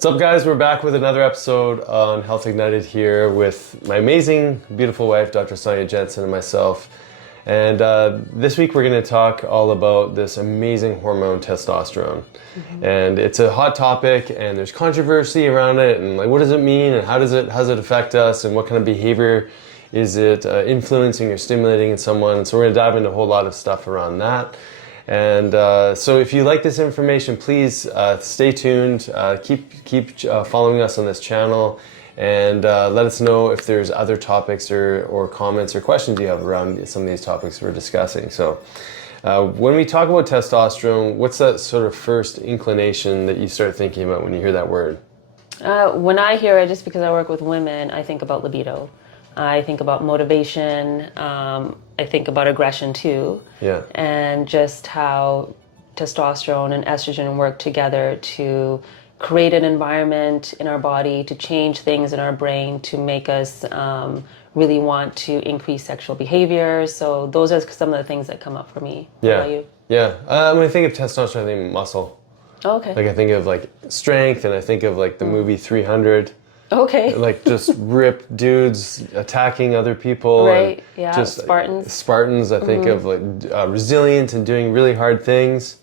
What's up, guys? We're back with another episode on Health Ignited here with my amazing, beautiful wife, Dr. Sonia Jensen, and myself. And this week we're going to talk all about this amazing hormone, testosterone. And it's a hot topic, and there's controversy around it, and like, what does it mean, and how does it affect us, and what kind of behavior is it influencing or stimulating in someone? So we're going to dive into a whole lot of stuff around that. And so if you like this information, please stay tuned, keep following us on this channel, and let us know if there's other topics or comments or questions you have around some of these topics we're discussing. So when we talk about testosterone, what's that sort of first inclination that you start thinking about when you hear that word? When I hear it, just because I work with women, I think about libido. I think about motivation. I think about aggression too. Yeah. And just how testosterone and estrogen work together to create an environment in our body, to change things in our brain, to make us really want to increase sexual behavior. So those are some of the things that come up for me. Yeah. How about you? Yeah. When I think of testosterone, I think of muscle. Oh, okay. Like I think of like strength, and I think of like the movie 300. Okay. Like just ripped dudes attacking other people. Right, and yeah, just Spartans. Spartans, I think of like resilient and doing really hard things.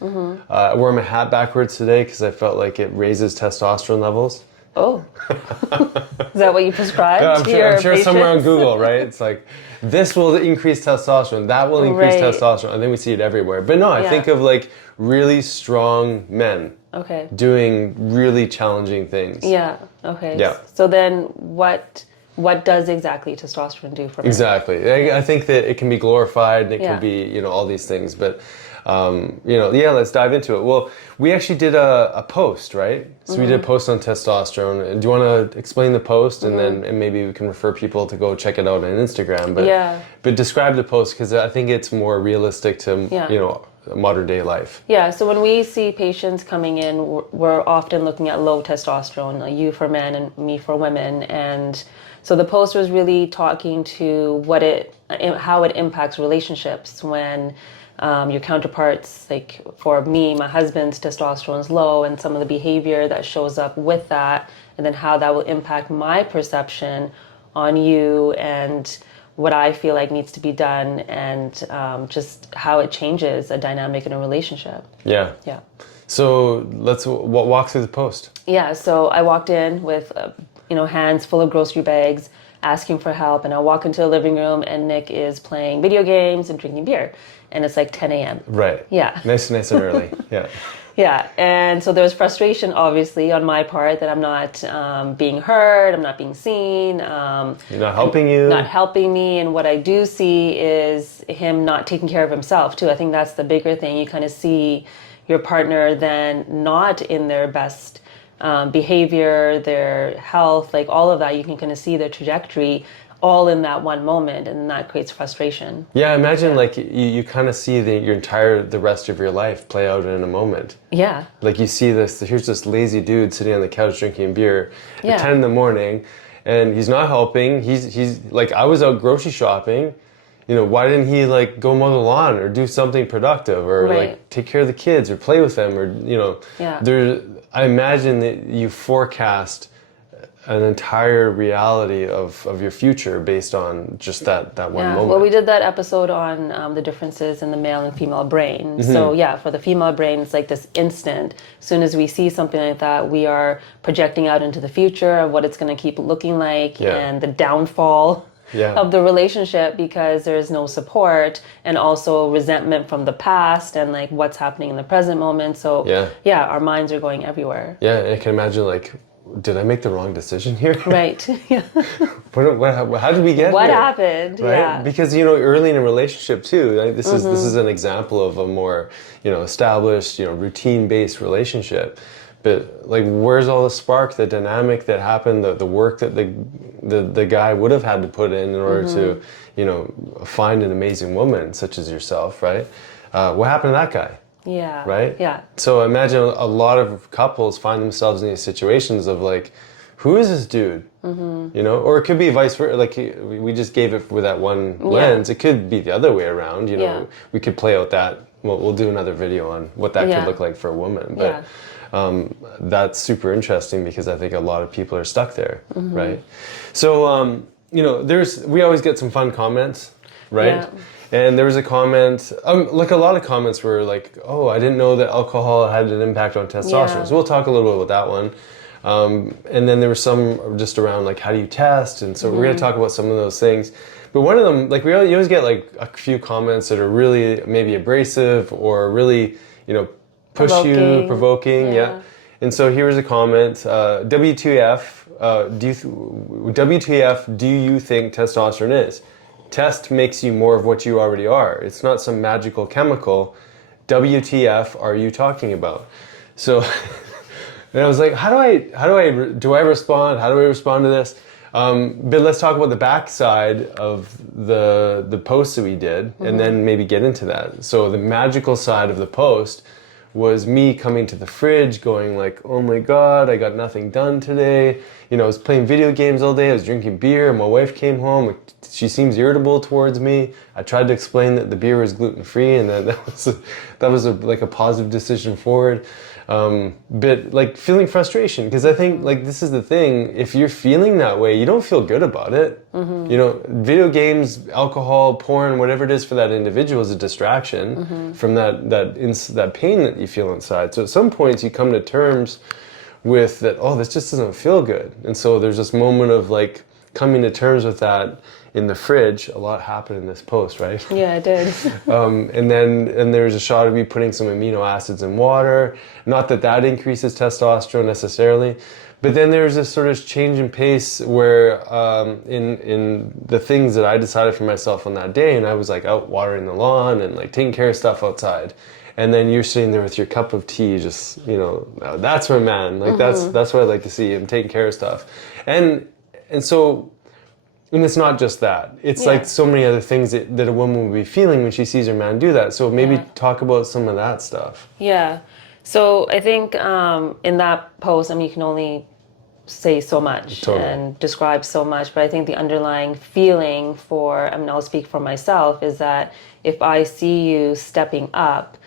I wore my hat backwards today because I felt like it raises testosterone levels. Oh. Is that what you prescribe I'm to sure, your I'm sure somewhere on patients? Google, right? It's like, this will increase testosterone, that will increase Right. testosterone. I think we see it everywhere. But no, I Yeah. think of like really strong men Okay. doing really challenging things. Yeah. Okay. Yeah. So then, what does exactly testosterone do for men? Exactly. I think that it can be glorified, and it Yeah. can be, all these things. But, let's dive into it. Well, we actually did a post, right? So we did a post on testosterone. And do you want to explain the post, and then and maybe we can refer people to go check it out on Instagram? But, Yeah. But describe the post, because I think it's more realistic to, Yeah. modern day life. Yeah. So when we see patients coming in, we're often looking at low testosterone, like you for men and me for women, and so the post was really talking to how it impacts relationships when your counterparts, like for me, my husband's testosterone is low, and some of the behavior that shows up with that, and then how that will impact my perception on you and what I feel like needs to be done, and just how it changes a dynamic in a relationship. Yeah. Yeah. So let's walk through the post. Yeah, so I walked in with, hands full of grocery bags, asking for help, and I walk into the living room, and Nick is playing video games and drinking beer, and it's like 10 a.m. Right. Yeah. Nice and early. Yeah. Yeah, and so there's frustration, obviously, on my part that I'm not being heard, I'm not being seen. You're not helping you. Not helping me, and what I do see is him not taking care of himself, too. I think that's the bigger thing. You kind of see your partner then not in their best behavior, their health, like all of that. You can kind of see their trajectory all in that one moment, and that creates frustration. Yeah, imagine like you kind of see the rest of your life play out in a moment. Yeah. Like you see here's this lazy dude sitting on the couch drinking beer Yeah. at 10 in the morning, and he's not helping. He's like, I was out grocery shopping. Why didn't he like go mow the lawn or do something productive, or Right. like take care of the kids or play with them, or Yeah. I imagine that you forecast an entire reality of your future based on just that one moment. Well, we did that episode on the differences in the male and female brain. So for the female brain, it's like this instant. As soon as we see something like that, we are projecting out into the future of what it's going to keep looking like, and the downfall of the relationship, because there's no support, and also resentment from the past and like what's happening in the present moment. So our minds are going everywhere. Yeah, and I can imagine like, did I make the wrong decision here? Right. Yeah. How did we get What here? happened? Right? Yeah. Because early in a relationship too, like, this is an example of a more established routine-based relationship. But like, where's all the spark, the dynamic that happened, the work that the guy would have had to put in order to find an amazing woman such as yourself, right? What happened to that guy? Yeah. Right? Yeah. So imagine a lot of couples find themselves in these situations of like, who is this dude? Or it could be vice versa. Like we just gave it with that one lens. It could be the other way around. We could play out that. Well, we'll do another video on what that could look like for a woman. But That's super interesting because I think a lot of people are stuck there, right? So, we always get some fun comments, right? Yeah. And there was a comment, like a lot of comments were like, oh, I didn't know that alcohol had an impact on testosterone. Yeah. So we'll talk a little bit about that one. And then there was some just around like, how do you test? And so we're going to talk about some of those things. But one of them, like you always get like a few comments that are really maybe abrasive or really, provoking. Yeah. And so here was a comment, WTF, WTF, do you think testosterone is? Test makes you more of what you already are. It's not some magical chemical. WTF are you talking about? So, and I was like, do I respond? How do I respond to this? But let's talk about the backside of the post that we did, and then maybe get into that. So the magical side of the post was me coming to the fridge going like, oh my God, I got nothing done today. I was playing video games all day. I was drinking beer. My wife came home. She seems irritable towards me. I tried to explain that the beer was gluten-free, and that was like a positive decision forward. But like feeling frustration, because I think like this is the thing, if you're feeling that way, you don't feel good about it. Video games, alcohol, porn, whatever it is for that individual is a distraction from that pain that you feel inside. So at some points you come to terms with that, oh, this just doesn't feel good. And so there's this moment of like coming to terms with that in the fridge. A lot happened in this post, right? Yeah, it did. And there's a shot of me putting some amino acids in water. Not that increases testosterone necessarily, but then there's this sort of change in pace where in the things that I decided for myself on that day, and I was like out watering the lawn and like taking care of stuff outside. And then you're sitting there with your cup of tea, just, that's my man. Like that's what I like to see, him taking care of stuff. And so, and it's not just that. It's like so many other things that a woman will be feeling when she sees her man do that. So maybe talk about some of that stuff. Yeah. So I think in that post, you can only say so much and describe so much, but I think the underlying feeling I'll speak for myself, is that if I see you stepping up,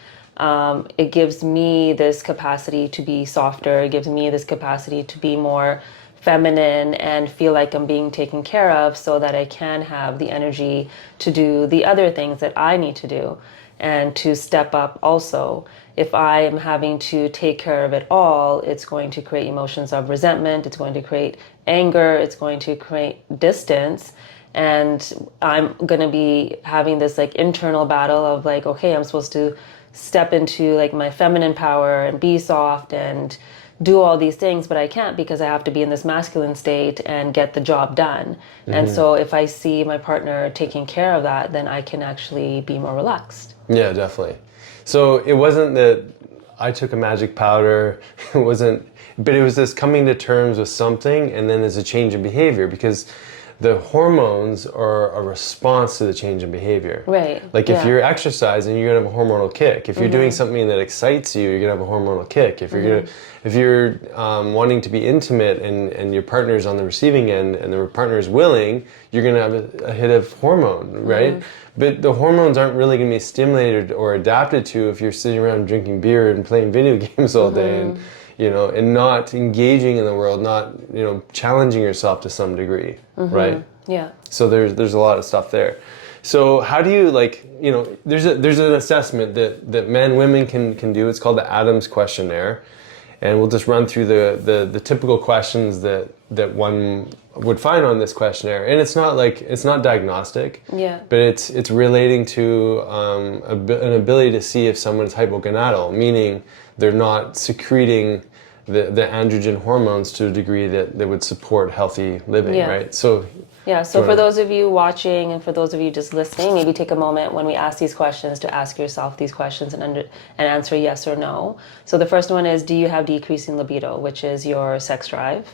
it gives me this capacity to be softer. It gives me this capacity to be more feminine and feel like I'm being taken care of, so that I can have the energy to do the other things that I need to do and to step up also. If I am having to take care of it all, it's going to create emotions of resentment, it's going to create anger, it's going to create distance. And I'm going to be having this like internal battle of like, okay, I'm supposed to step into like my feminine power and be soft and do all these things, but I can't because I have to be in this masculine state and get the job done. And so if I see my partner taking care of that, then I can actually be more relaxed. Yeah, definitely. So it wasn't that I took a magic powder, but it was this coming to terms with something, and then there's a change in behavior, because the hormones are a response to the change in behavior. Right. Like if you're exercising, you're gonna have a hormonal kick. If you're doing something that excites you, you're gonna have a hormonal kick. If you're wanting to be intimate and your partner's on the receiving end and the partner is willing, you're gonna have a hit of hormone, right? But the hormones aren't really gonna be stimulated or adapted to if you're sitting around drinking beer and playing video games all day and not engaging in the world, not, challenging yourself to some degree, right? Yeah. So there's a lot of stuff there. So how do you there's an assessment that men, women can do. It's called the Adams questionnaire. And we'll just run through the typical questions that one would find on this questionnaire. And it's not diagnostic, but it's relating to an ability to see if someone's hypogonadal, meaning they're not secreting the androgen hormones to a degree that would support healthy living, right? So for those of you watching and for those of you just listening, maybe take a moment when we ask these questions to ask yourself these questions and answer yes or no. So the first one is, do you have decreasing libido, which is your sex drive?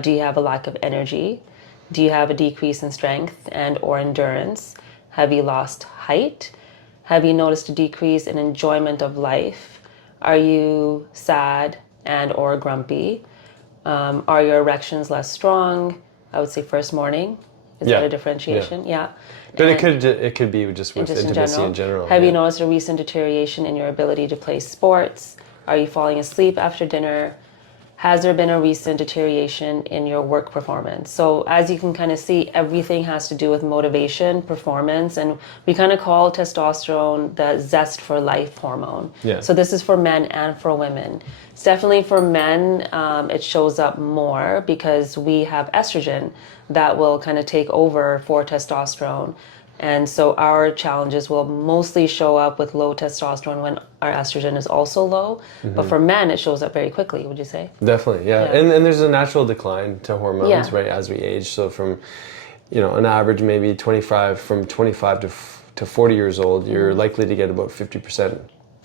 Do you have a lack of energy? Do you have a decrease in strength and or endurance? Have you lost height? Have you noticed a decrease in enjoyment of life? Are you sad and or grumpy? Are your erections less strong? I would say first morning. Is that a differentiation? Yeah. But it could be just with intimacy in general. Have you noticed a recent deterioration in your ability to play sports? Are you falling asleep after dinner? Has there been a recent deterioration in your work performance? So as you can kind of see, everything has to do with motivation, performance, and we kind of call testosterone the zest for life hormone. Yeah. So this is for men and for women. It's definitely for men, it shows up more because we have estrogen that will kind of take over for testosterone. And so our challenges will mostly show up with low testosterone when our estrogen is also low. But for men, it shows up very quickly, would you say? Definitely, yeah. Yeah. And there's a natural decline to hormones, Yeah. right, as we age. So from, an average maybe 25 to 40 years old, you're likely to get about 50%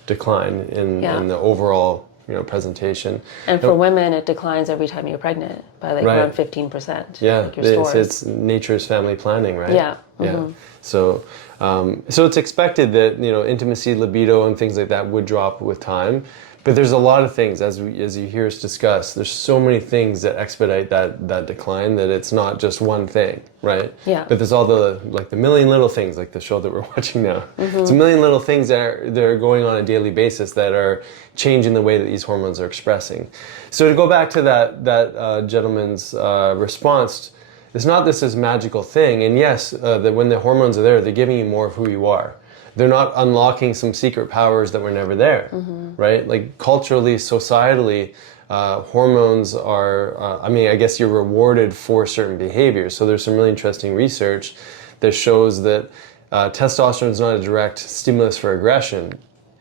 decline in the overall, presentation. And for women, it declines every time you're pregnant by like Right. around 15%. Yeah, like your stores. it's nature's family planning, right? Yeah. Yeah. So, so it's expected that intimacy, libido, and things like that would drop with time. But there's a lot of things, as you hear us discuss. There's so many things that expedite that decline that it's not just one thing, right? Yeah. But there's all the million little things, like the show that we're watching now. It's a million little things that are going on a daily basis that are changing the way that these hormones are expressing. So to go back to that gentleman's response. It's not this magical thing, and yes, that when the hormones are there, they're giving you more of who you are. They're not unlocking some secret powers that were never there, right? Like culturally, societally, hormones are, I guess you're rewarded for certain behaviors. So there's some really interesting research that shows that testosterone is not a direct stimulus for aggression,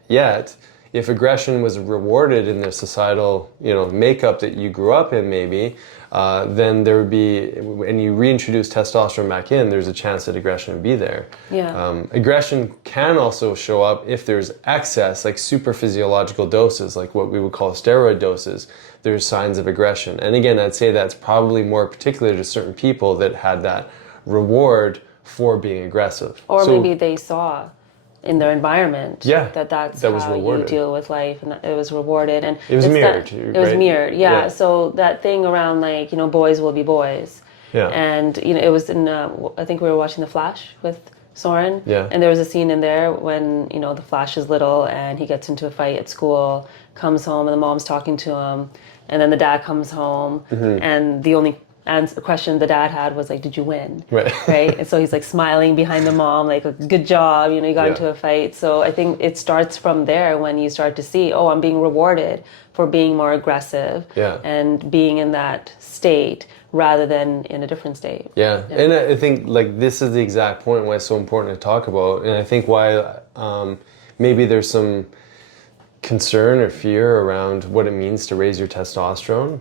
yet if aggression was rewarded in the societal, makeup that you grew up in, maybe, then there would be, and you reintroduce testosterone back in, there's a chance that aggression would be there. Yeah. Aggression can also show up if there's excess, like super physiological doses, like what we would call steroid doses. There's signs of aggression. And again, I'd say that's probably more particular to certain people that had that reward for being aggressive. Or maybe they saw in their environment that's that was how rewarded. you deal with life, and that it was rewarded, and it was mirrored. It was mirrored, yeah. So that thing around like boys will be boys, and it was in I think we were watching The Flash with Soren, and there was a scene in there when the Flash is little and he gets into a fight at school, comes home and the mom's talking to him, and then the dad comes home, and the only question the dad had was like, did you win? Right? And so he's like smiling behind the mom, like, good job, you got into a fight. So I think it starts from there when you start to see, oh, I'm being rewarded for being more aggressive and being in that state rather than in a different state. Yeah. And I think like this is the exact point why it's so important to talk about. And I think why maybe there's some concern or fear around what it means to raise your testosterone.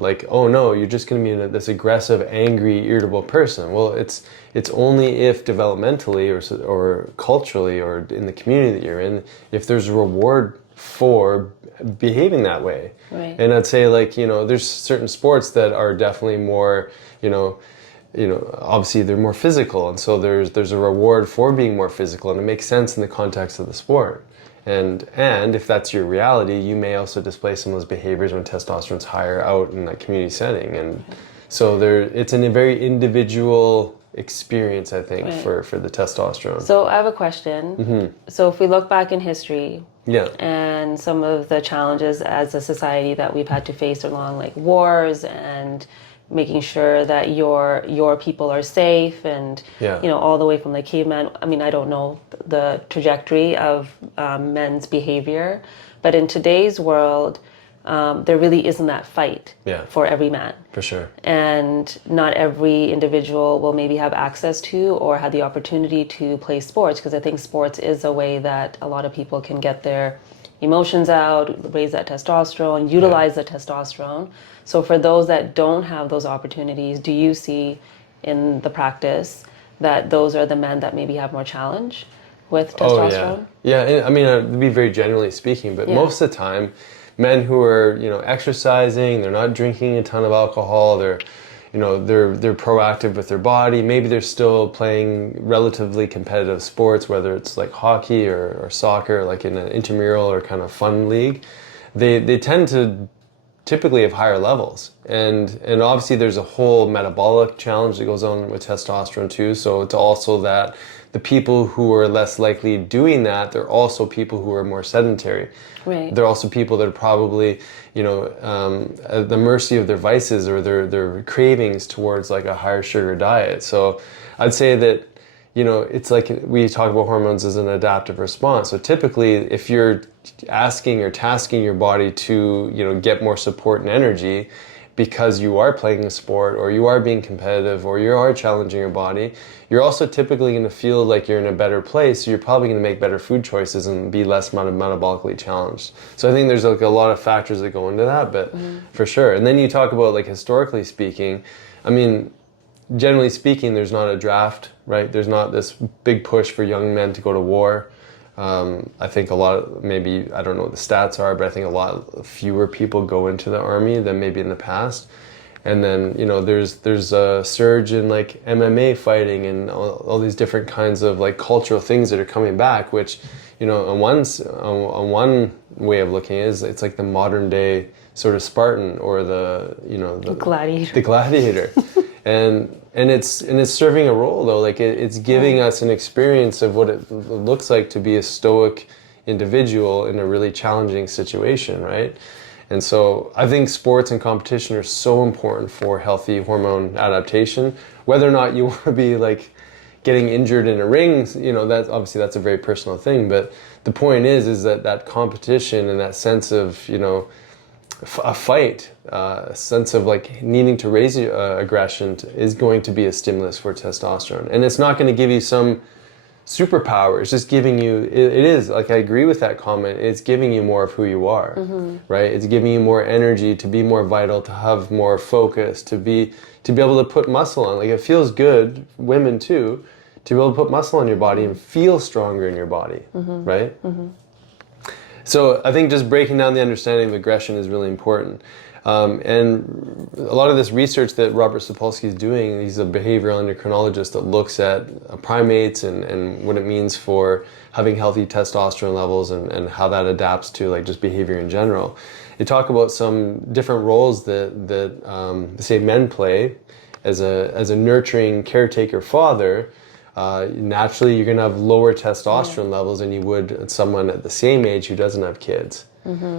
Like, oh no, you're just going to be this aggressive, angry, irritable person. Well, it's only if developmentally or culturally or in the community that you're in, if there's a reward for behaving that way. Right. And I'd say like, there's certain sports that are definitely more, obviously they're more physical, and so there's a reward for being more physical, and it makes sense in the context of the sport. And if that's your reality, you may also display some of those behaviors when testosterone's higher out in that community setting. And so it's a very individual experience, I think, for the testosterone. So I have a question. So if we look back in history, and some of the challenges as a society that we've had to face along like wars and making sure that your people are safe, and all the way from the caveman. I mean, I don't know the trajectory of men's behavior, but in today's world, there really isn't that fight for every man. For sure. And not every individual will maybe have access to or have the opportunity to play sports, because I think sports is a way that a lot of people can get their emotions out, raise that testosterone, utilize the testosterone. So for those that don't have those opportunities, do you see in the practice that those are the men that maybe have more challenge with testosterone? Oh, yeah. I mean, to be very generally speaking, but most of the time, men who are, exercising, they're not drinking a ton of alcohol, they're proactive with their body. Maybe they're still playing relatively competitive sports, whether it's like hockey or soccer, like in an intramural or kind of fun league. They tend to typically have higher levels. And obviously there's a whole metabolic challenge that goes on with testosterone too. So it's also that the people who are less likely doing that, they're also people who are more sedentary. Right. They're also people that are probably, at the mercy of their vices or their cravings towards like a higher sugar diet. So I'd say that, it's like we talk about hormones as an adaptive response. So typically, if you're asking or tasking your body to, get more support and energy because you are playing a sport or you are being competitive or you are challenging your body, you're also typically going to feel like you're in a better place. So you're probably going to make better food choices and be less metabolically challenged. So I think there's like a lot of factors that go into that, but for sure. And then you talk about like historically speaking, I mean, generally speaking, there's not a draft, right? There's not this big push for young men to go to war. I think maybe, I don't know what the stats are, but I think a lot fewer people go into the army than maybe in the past. And then, there's a surge in like MMA fighting and all these different kinds of like cultural things that are coming back, which, on one way of looking at it is it's like the modern day sort of Spartan or the gladiator. The gladiator. And it's serving a role though, like it's giving us an experience of what it looks like to be a stoic individual in a really challenging situation, right? And so I think sports and competition are so important for healthy hormone adaptation. Whether or not you want to be like getting injured in a ring, that's obviously that's a very personal thing. But the point is that competition and that sense of, a fight, a sense of like needing to raise aggression is going to be a stimulus for testosterone. And it's not going to give you some superpower. It's just giving you, it is, like I agree with that comment, it's giving you more of who you are, right? It's giving you more energy to be more vital, to have more focus, to be able to put muscle on. Like it feels good, women too, to be able to put muscle on your body and feel stronger in your body, right? So I think just breaking down the understanding of aggression is really important. And a lot of this research that Robert Sapolsky is doing, he's a behavioral endocrinologist that looks at primates and what it means for having healthy testosterone levels and how that adapts to like just behavior in general. They talk about some different roles that say men play as a nurturing caretaker father. Naturally you're going to have lower testosterone levels than you would at someone at the same age who doesn't have kids.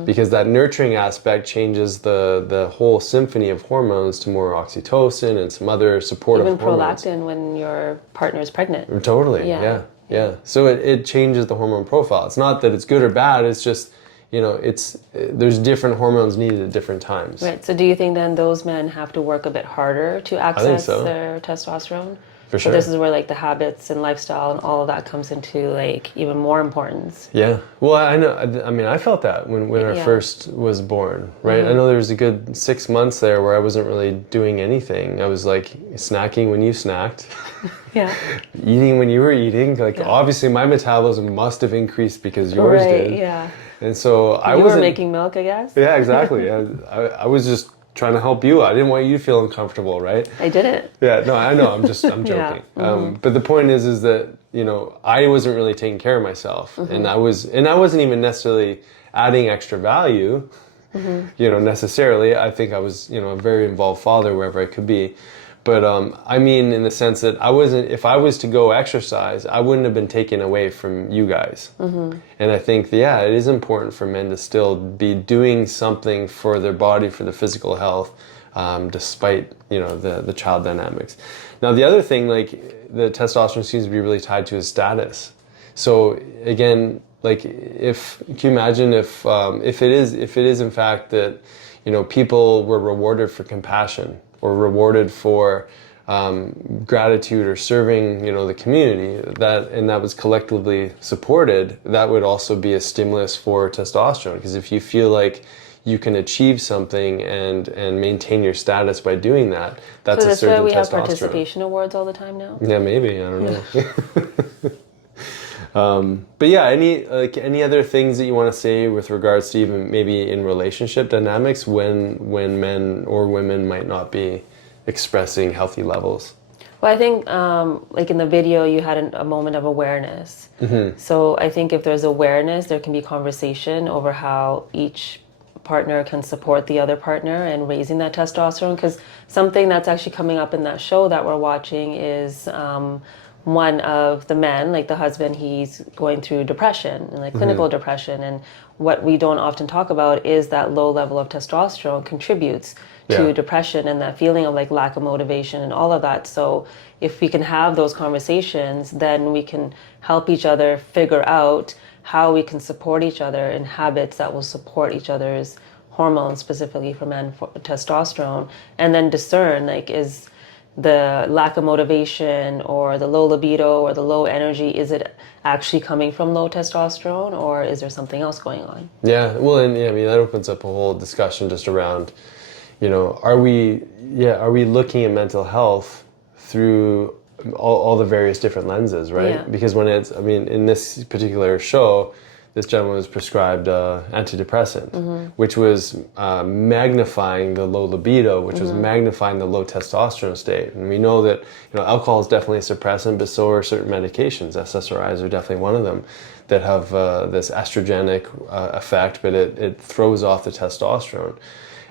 Because that nurturing aspect changes the whole symphony of hormones to more oxytocin and some other supportive hormones. Even prolactin when your partner is pregnant. Totally, yeah. So it changes the hormone profile. It's not that it's good or bad, it's just, there's different hormones needed at different times. Right, so do you think then those men have to work a bit harder to access their testosterone? For sure. So this is where like the habits and lifestyle and all of that comes into like even more importance. Yeah. Well, I know. I mean, I felt that when our first was born, right? I know there was a good 6 months there where I wasn't really doing anything. I was like snacking when you snacked. Eating when you were eating. Like obviously my metabolism must have increased because yours did. Yeah. And so you were making milk, I guess. Yeah, exactly. I was just trying to help you out. I didn't want you to feel uncomfortable, right? I didn't. Yeah, no, I know. I'm joking. But the point is that I wasn't really taking care of myself, and I wasn't even necessarily adding extra value, necessarily. I think I was a very involved father wherever I could be. But I mean, in the sense that if I was to go exercise, I wouldn't have been taken away from you guys. And I think, it is important for men to still be doing something for their body, for their physical health, despite, the child dynamics. Now, the other thing, like, the testosterone seems to be really tied to his status. So again, like, can you imagine if it is in fact that, people were rewarded for compassion, or rewarded for gratitude or serving, the community, that was collectively supported, that would also be a stimulus for testosterone. Because if you feel like you can achieve something and maintain your status by doing that, that's a surge in testosterone. So that's why we have participation awards all the time now? Yeah, maybe. I don't know. But yeah, any other things that you want to say with regards to even maybe in relationship dynamics when men or women might not be expressing healthy levels? Well, I think like in the video you had a moment of awareness. So I think if there's awareness, there can be conversation over how each partner can support the other partner and raising that testosterone. Because something that's actually coming up in that show that we're watching is one of the men, like the husband, he's going through depression and like clinical depression. And what we don't often talk about is that low level of testosterone contributes to depression and that feeling of like lack of motivation and all of that. So if we can have those conversations, then we can help each other figure out how we can support each other in habits that will support each other's hormones, specifically for men, for testosterone, and then discern, like, is the lack of motivation or the low libido or the low energy, is it actually coming from low testosterone, or is there something else going on? Yeah, well, and yeah, I mean, that opens up a whole discussion just around, are we looking at mental health through all the various different lenses, right? Yeah. Because when in this particular show, this gentleman was prescribed antidepressant, which was magnifying the low libido, which was magnifying the low testosterone state. And we know that alcohol is definitely a suppressant, but so are certain medications. SSRIs are definitely one of them that have this estrogenic effect, but it throws off the testosterone.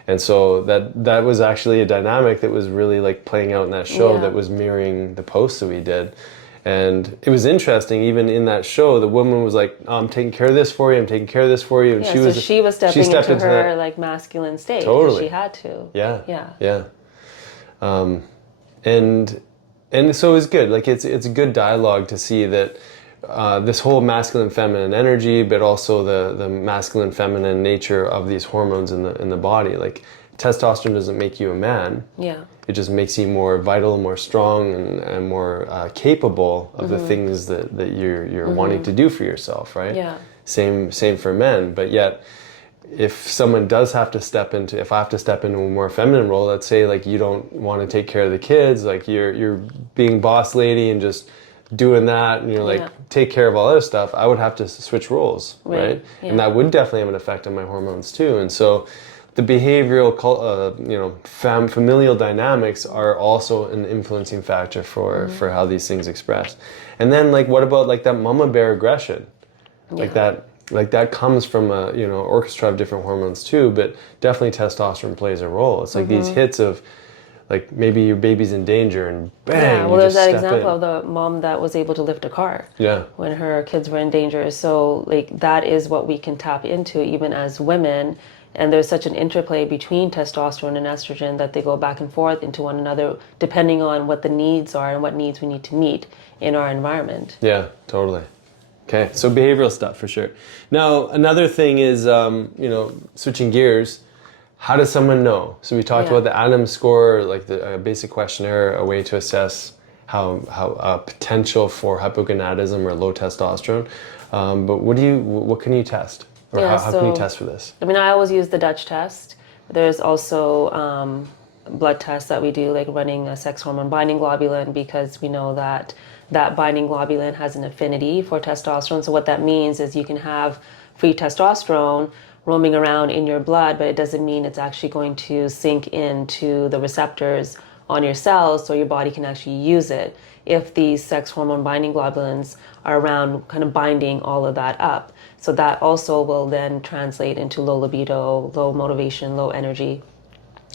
And so that was actually a dynamic that was really like playing out in that show that was mirroring the posts that we did. And it was interesting, even in that show, the woman was like, oh, I'm taking care of this for you, I'm taking care of this for you. And she was stepping into her that, like masculine state. totally. She had to. Yeah. And so it's good. Like it's a good dialogue to see that this whole masculine feminine energy, but also the masculine feminine nature of these hormones in the body. Like testosterone doesn't make you a man. Yeah. It just makes you more vital, more strong, and more capable of the things that you're wanting to do for yourself, right? Yeah. Same for men. But yet, if someone does have to if I have to step into a more feminine role, let's say like you don't want to take care of the kids, like you're being boss lady and just doing that, and you're like take care of all other stuff, I would have to switch roles, right? Yeah. And that would definitely have an effect on my hormones too. And so the behavioral, familial dynamics are also an influencing factor for how these things express. And then, like, what about like that mama bear aggression? Like that comes from a orchestra of different hormones too, but definitely testosterone plays a role. It's like these hits of, like, maybe your baby's in danger and bang. Yeah, well, there's that example of the mom that was able to lift a car. Yeah. When her kids were in danger. So like that is what we can tap into even as women. And there's such an interplay between testosterone and estrogen that they go back and forth into one another depending on what the needs are and what needs we need to meet in our environment. Yeah, totally. Okay, so behavioral stuff for sure. Now, another thing is, switching gears, how does someone know? So we talked about the Adams score, like the basic questionnaire, a way to assess how potential for hypogonadism or low testosterone. But what can you test? Or how can you test for this? I mean, I always use the Dutch test. There's also blood tests that we do, like running a sex hormone binding globulin, because we know that binding globulin has an affinity for testosterone. So what that means is you can have free testosterone roaming around in your blood, but it doesn't mean it's actually going to sink into the receptors on your cells so your body can actually use it if these sex hormone binding globulins are around kind of binding all of that up. So that also will then translate into low libido, low motivation, low energy.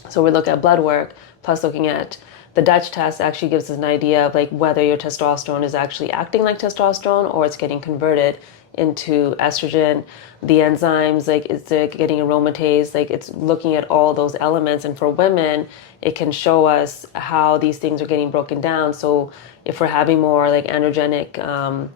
So we look at blood work, plus looking at the Dutch test actually gives us an idea of like whether your testosterone is actually acting like testosterone or it's getting converted into estrogen. The enzymes, like it's getting aromatase, like it's looking at all those elements. And for women, it can show us how these things are getting broken down. So if we're having more like androgenic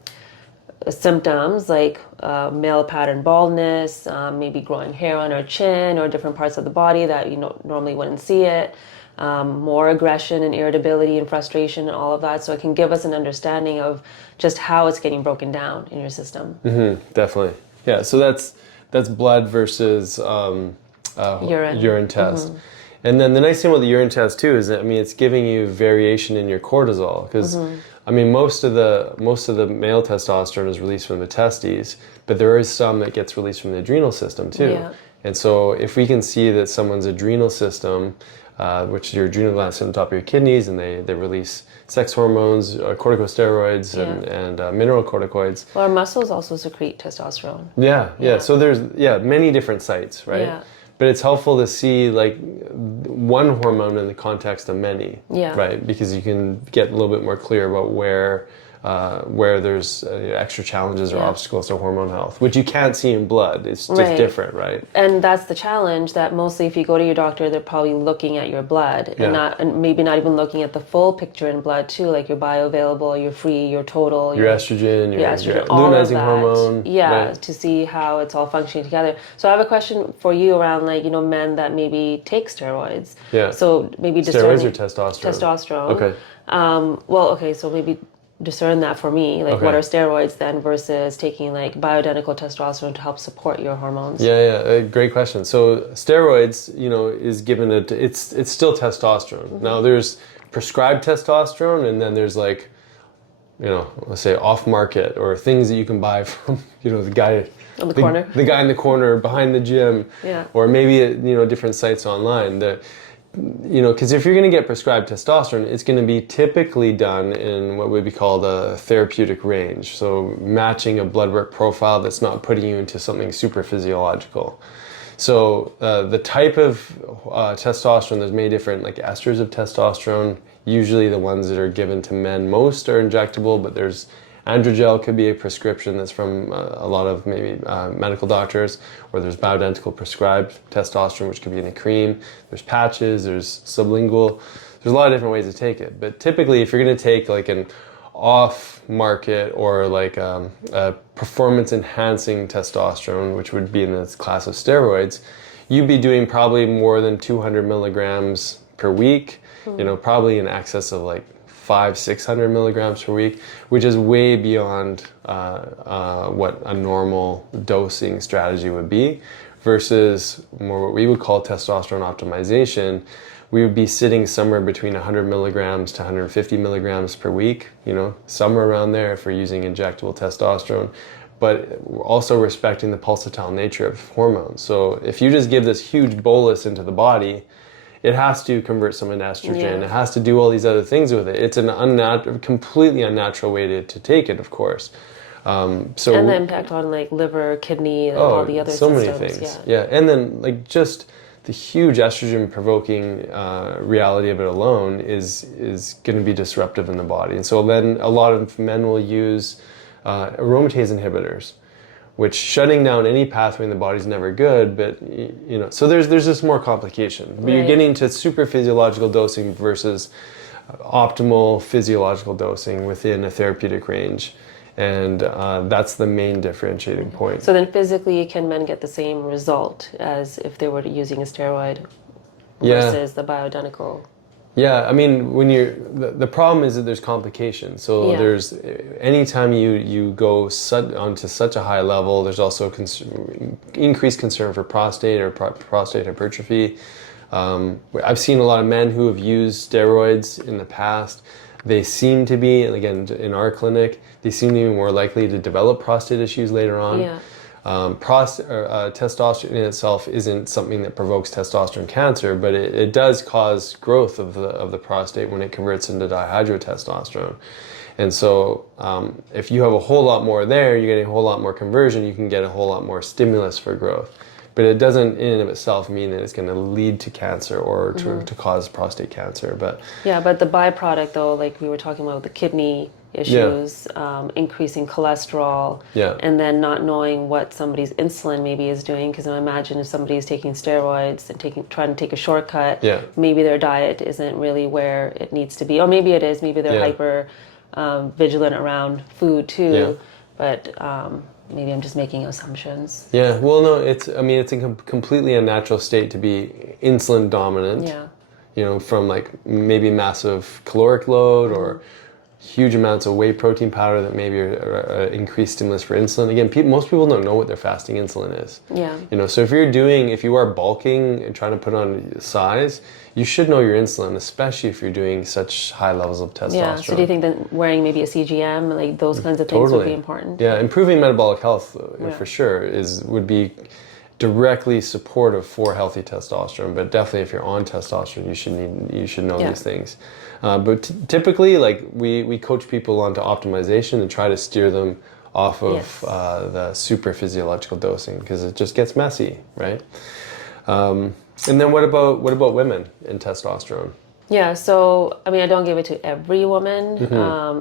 symptoms like male pattern baldness, maybe growing hair on our chin or different parts of the body that you normally wouldn't see it, more aggression and irritability and frustration and all of that. So it can give us an understanding of just how it's getting broken down in your system. Definitely. Yeah, so that's blood versus urine test. And then the nice thing about the urine test too is that, I mean, it's giving you variation in your cortisol, because I mean, most of the male testosterone is released from the testes, but there is some that gets released from the adrenal system too. Yeah. And so if we can see that someone's adrenal system, which is your adrenal glands sit on top of your kidneys, and they release sex hormones, corticosteroids, and mineralocorticoids. Well, our muscles also secrete testosterone. Yeah. So there's many different sites, right? Yeah. But it's helpful to see like one hormone in the context of many, right? Because you can get a little bit more clear about where where there's extra challenges or Yeah. obstacles to hormone health, which you can't see in blood. It's just Right. different, right? And that's the challenge, that mostly if you go to your doctor, they're probably looking at your blood Yeah. and maybe not even looking at the full picture in blood too, like your bioavailable, your free, your total, Your estrogen, your all of luteinizing that. hormone. Yeah, right? to see how it's all functioning together. So I have a question for you around, like, men that maybe take steroids. Yeah. So maybe Steroids discerning or testosterone? testosterone. Okay. So maybe discern that for me, like what Okay. are steroids then versus taking like bioidentical testosterone to help support your hormones. Yeah, great question. So steroids, is given it's still testosterone. Now there's prescribed testosterone, and then there's like, let's say off market or things that you can buy from, the guy On the corner. the guy in the corner behind the gym, Yeah. or maybe at, different sites online. That because if you're going to get prescribed testosterone, it's going to be typically done in what would be called a therapeutic range. So matching a blood work profile that's not putting you into something super physiological. So the type of testosterone, there's many different like esters of testosterone. Usually the ones that are given to men most are injectable, but there's androgel could be a prescription that's from a lot of maybe medical doctors, or there's bioidentical prescribed testosterone, which could be in a cream. There's patches, there's sublingual. There's a lot of different ways to take it. But typically, if you're going to take like an off-market or like a performance-enhancing testosterone, which would be in this class of steroids, you'd be doing probably more than 200 milligrams per week, probably in excess of like 500-600 milligrams per week, which is way beyond what a normal dosing strategy would be, versus more what we would call testosterone optimization. We would be sitting somewhere between 100 milligrams to 150 milligrams per week, somewhere around there if we're using injectable testosterone, but also respecting the pulsatile nature of hormones. So if you just give this huge bolus into the body, it has to convert some into estrogen. Yeah. It has to do all these other things with it. It's an completely unnatural way to take it, of course. And the impact on like liver, kidney, and all the other so systems. many things. Yeah, and then like just the huge estrogen provoking reality of it alone is going to be disruptive in the body. And so then a lot of men will use aromatase inhibitors, which shutting down any pathway in the body is never good, but so there's just more complication. But you're getting to super physiological dosing versus optimal physiological dosing within a therapeutic range, and that's the main differentiating point. So then physically, can men get the same result as if they were using a steroid versus the bioidentical? Yeah, I mean, when the problem is that there's complications. So there's, anytime you go onto such a high level, there's also increased concern for prostate or prostate hypertrophy. I've seen a lot of men who have used steroids in the past. They seem to be, again, in our clinic, they seem to be more likely to develop prostate issues later on. Yeah. Testosterone in itself isn't something that provokes testosterone cancer, but it does cause growth of the prostate when it converts into dihydrotestosterone. And so if you have a whole lot more there, you're getting a whole lot more conversion, you can get a whole lot more stimulus for growth. But it doesn't in and of itself mean that it's going to lead to cancer or to cause prostate cancer. But the byproduct, though, like we were talking about the kidney issues, increasing cholesterol, and then not knowing what somebody's insulin maybe is doing. Because I imagine if somebody is taking steroids and trying to take a shortcut, maybe their diet isn't really where it needs to be, or maybe it is. Maybe they're hyper vigilant around food too, but maybe I'm just making assumptions. Yeah, well, no, it's a completely unnatural state to be insulin dominant. Yeah. From like maybe massive caloric load or huge amounts of whey protein powder that maybe are increased stimulus for insulin. Again, most people don't know what their fasting insulin is. Yeah. So if you are bulking and trying to put on size, you should know your insulin, especially if you're doing such high levels of testosterone. Yeah. So do you think that wearing maybe a CGM, like those kinds of things, would be important? Yeah, improving metabolic health for sure would be directly supportive for healthy testosterone, but definitely if you're on testosterone, you should know these things. But typically, like we coach people onto optimization and try to steer them off of the super physiological dosing, because it just gets messy, right? And then what about women and testosterone? Yeah, so I mean, I don't give it to every woman.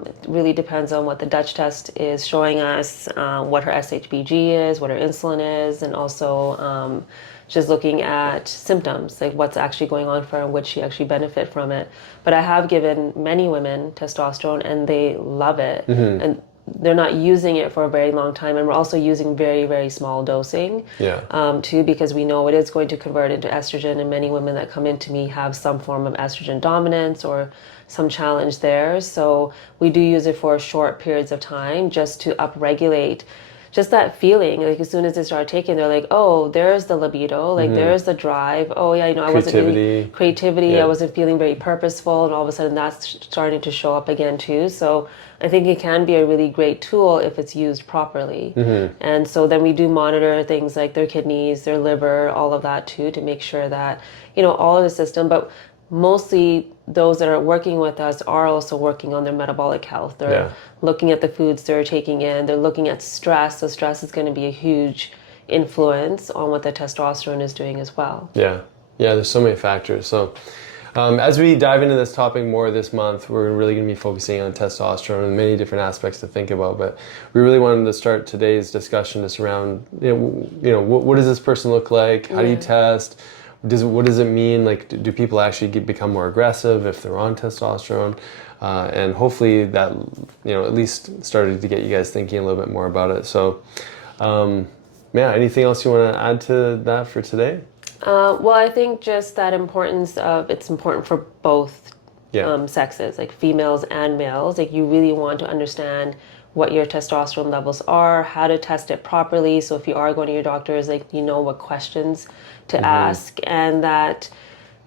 It really depends on what the Dutch test is showing us, what her SHBG is, what her insulin is, and also just looking at symptoms, like what's actually going on for her and would she actually benefit from it. But I have given many women testosterone and they love it. And they're not using it for a very long time, and we're also using very, very small dosing Yeah. too, because we know it is going to convert into estrogen, and many women that come into me have some form of estrogen dominance or some challenge there. So we do use it for short periods of time just to upregulate just that feeling. Like as soon as they start taking, they're like, oh, there's the libido, like there's the drive. Oh yeah, I wasn't really creativity. Yeah. I wasn't feeling very purposeful, and all of a sudden that's starting to show up again too. So I think it can be a really great tool if it's used properly. And so then we do monitor things like their kidneys, their liver, all of that too, to make sure that, all of the system. But mostly those that are working with us are also working on their metabolic health. They're looking at the foods they're taking in. They're looking at stress. So stress is going to be a huge influence on what the testosterone is doing as well. Yeah. Yeah, there's so many factors. So as we dive into this topic more this month, we're really going to be focusing on testosterone and many different aspects to think about. But we really wanted to start today's discussion just around, what does this person look like? How do you test? What does it mean? Like, do people actually become more aggressive if they're on testosterone? And hopefully that, at least started to get you guys thinking a little bit more about it. So, anything else you want to add to that for today? Well, I think just that importance of it's important for both sexes, like females and males. Like you really want to understand what your testosterone levels are, how to test it properly. So if you are going to your doctors, like what questions to ask, and that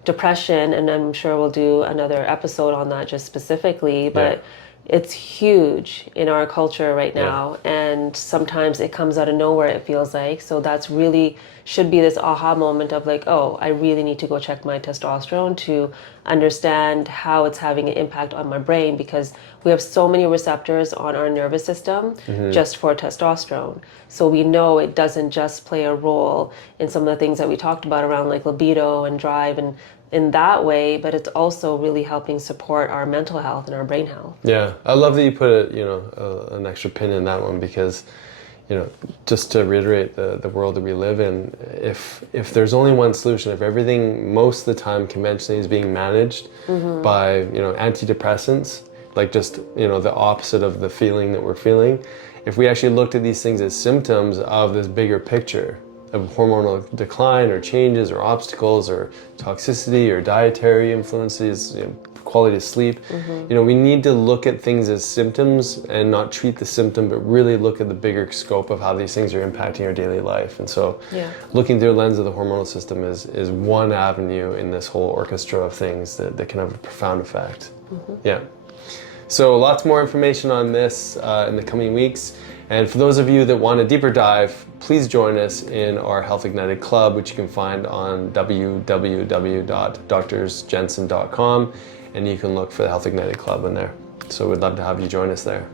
depression, and I'm sure we'll do another episode on that just specifically, but it's huge in our culture right now, and sometimes it comes out of nowhere, it feels like. So that's really should be this aha moment of like, oh, I really need to go check my testosterone to understand how it's having an impact on my brain, because we have so many receptors on our nervous system just for testosterone. So we know it doesn't just play a role in some of the things that we talked about around like libido and drive and in that way, but it's also really helping support our mental health and our brain health. Yeah, I love that you put an extra pin in that one, because just to reiterate the world that we live in, if there's only one solution, if everything most of the time conventionally is being managed by antidepressants, like just the opposite of the feeling that we're feeling, if we actually looked at these things as symptoms of this bigger picture of hormonal decline or changes or obstacles or toxicity or dietary influences, quality of sleep. We need to look at things as symptoms and not treat the symptom, but really look at the bigger scope of how these things are impacting our daily life. And so looking through the lens of the hormonal system is one avenue in this whole orchestra of things that can have a profound effect. Yeah. So lots more information on this in the coming weeks. And for those of you that want a deeper dive, please join us in our Health Ignited Club, which you can find on www.drsjensen.com, and you can look for the Health Ignited Club in there. So we'd love to have you join us there.